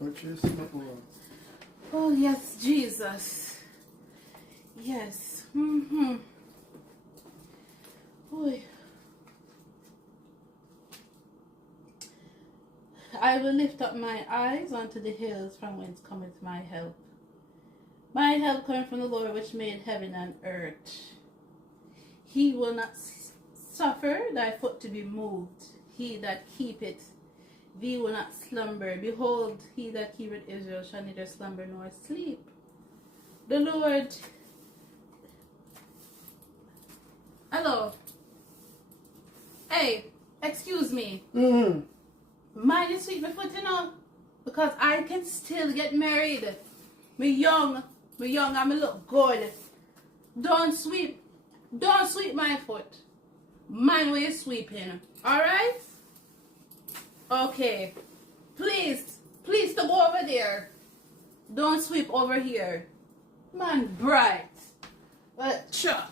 Purchase my oil. Oh, yes, Jesus. Yes. Mm-hmm. Boy. I will lift up my eyes unto the hills from whence cometh my help. My help cometh from the Lord which made heaven and earth. He will not suffer thy foot to be moved. He that keepeth thee will not slumber. Behold, he that keepeth Israel shall neither slumber nor sleep. The Lord... Hello. Hey, excuse me. Mm-hmm. Mind you sweep my foot, you know? Because I can still get married. Me young, and me look good. Don't sweep my foot. Mind where you're sweeping. Alright? Okay. Please to go over there. Don't sweep over here. Man, bright. But, sure.